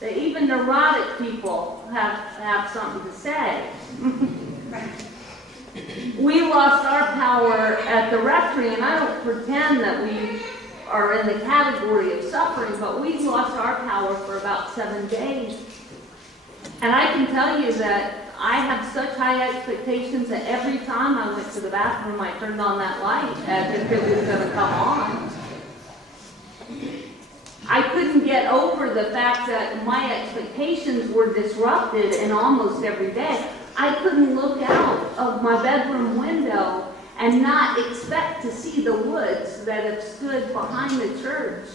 that even neurotic people have something to say. We lost our power at the rectory, and I don't pretend that we are in the category of suffering, but we lost our power for about 7 days. And I can tell you that I have such high expectations that every time I went to the bathroom, I turned on that light as if it was going to come on. I couldn't get over the fact that my expectations were disrupted in almost every day. I couldn't look out of my bedroom window and not expect to see the woods that have stood behind the church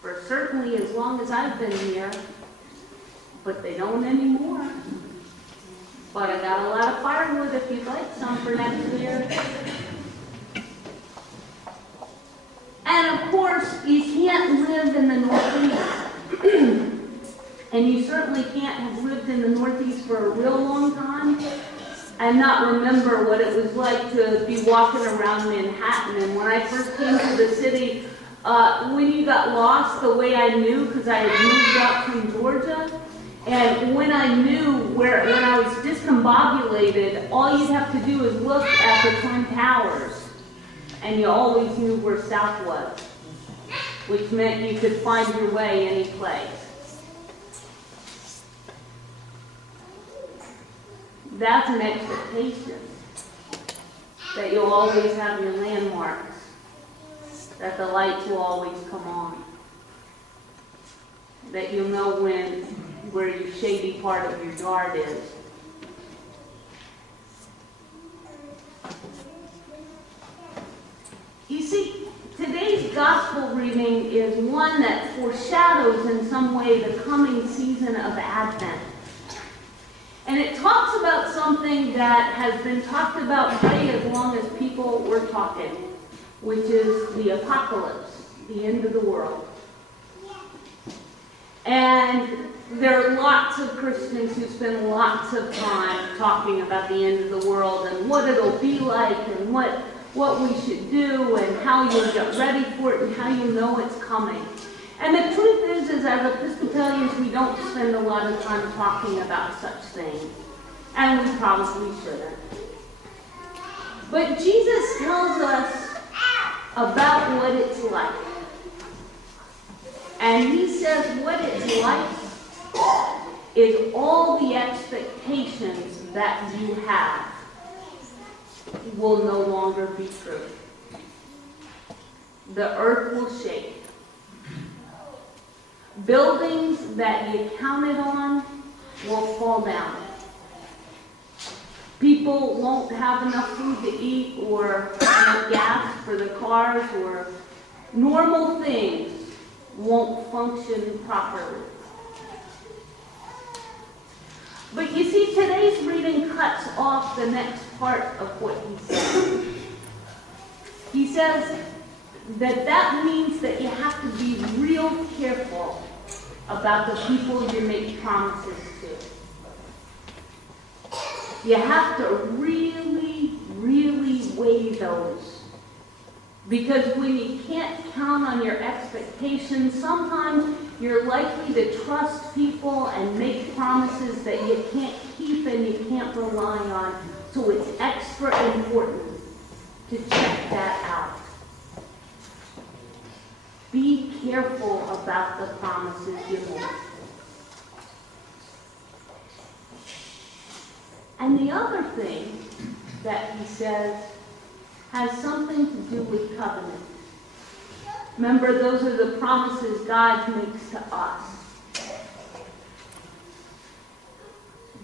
for certainly as long as I've been here, but they don't anymore. But I got a lot of firewood if you'd like some for next year. And of course, you can't live in the Northeast. And you certainly can't have lived in the Northeast for a real long time and not remember what it was like to be walking around Manhattan. And when I first came to the city, when you got lost, the way I knew, because I had moved up from Georgia, and when I knew when I was discombobulated, all you'd have to do is look at the Twin Towers, and you always knew where south was, which meant you could find your way any place. That's an expectation, that you'll always have your landmarks, that the lights will always come on, that you'll know where your shady part of your yard is. You see, today's gospel reading is one that foreshadows in some way the coming season of Advent. And it talks about something that has been talked about way as long as people were talking, which is the apocalypse, the end of the world. And there are lots of Christians who spend lots of time talking about the end of the world and what it'll be like and what we should do and how you'll get ready for it and how you know it's coming. And the truth is as Episcopalians, we don't spend a lot of time talking about such things. And we probably shouldn't. But Jesus tells us about what it's like. And he says what it's like is all the expectations that you have will no longer be true. The earth will shake. Buildings that you counted on will fall down. People won't have enough food to eat or enough gas for their cars, or normal things won't function properly. But you see, today's reading cuts off the next part of what he says. He says that means that you have to be real careful about the people you make promises to. You have to really, really weigh those. Because when you can't count on your expectations, sometimes you're likely to trust people and make promises that you can't keep and you can't rely on. So it's extra important to check that out. Be careful about the promises you make. And the other thing that he says has something to do with covenant. Remember, those are the promises God makes to us.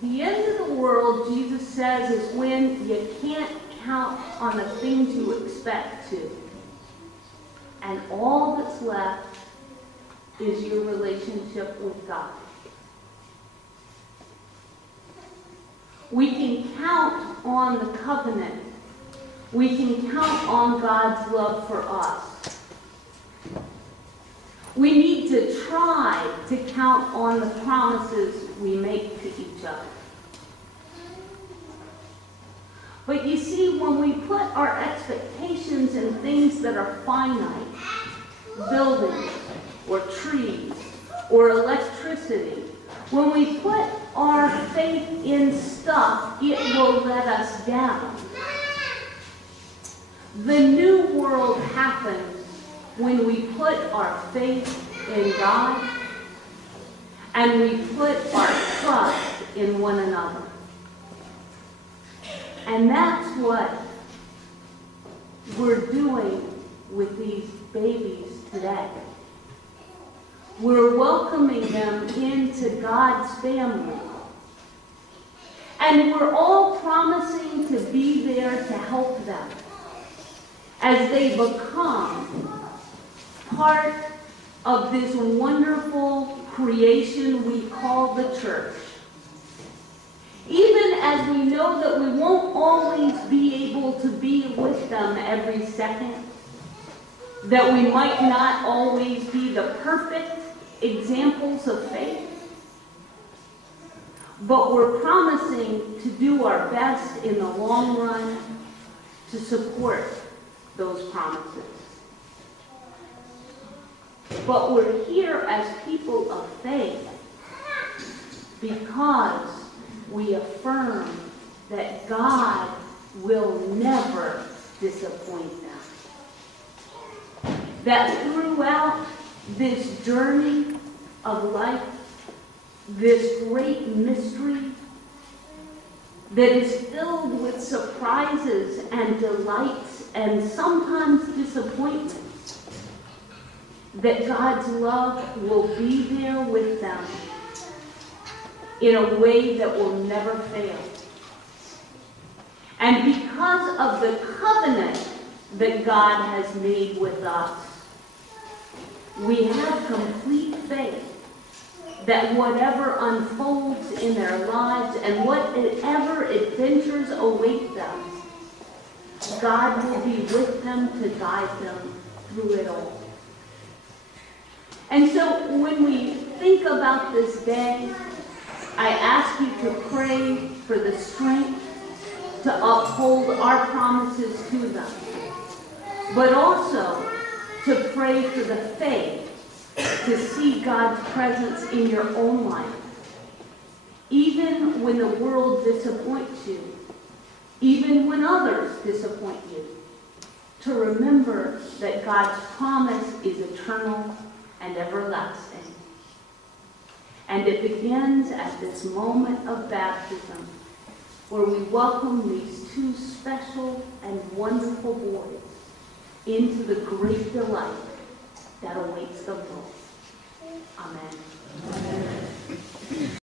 The end of the world, Jesus says, is when you can't count on the things you expect to. And all that's left is your relationship with God. We can count on the covenant. We can count on God's love for us. We need to try to count on the promises we make to each other. But you see, when we put our expectations in things that are finite, buildings or trees or electricity scarcity. When we put our faith in stuff, it will let us down. The new world happens when we put our faith in God and we put our trust in one another. And that's what we're doing with these babies today. We're welcoming them into God's family. And we're all promising to be there to help them as they become part of this wonderful creation we call the church. Even as we know that we won't always be able to be with them every second, that we might not always be the perfect examples of faith, but we're promising to do our best in the long run to support those promises. But we're here as people of faith because we affirm that God will never disappoint them. That throughout this journey of life, this great mystery that is filled with surprises and delights and sometimes disappointments, that God's love will be there with them in a way that will never fail. And because of the covenant that God has made with us, we have complete faith that whatever unfolds in their lives and whatever adventures await them, God will be with them to guide them through it all. And so when we think about this day, I ask you to pray for the strength to uphold our promises to them, but also to pray for the faith to see God's presence in your own life, even when the world disappoints you, even when others disappoint you, to remember that God's promise is eternal and everlasting. And it begins at this moment of baptism, where we welcome these two special and wonderful boys into the great delight that awaits them both. Amen.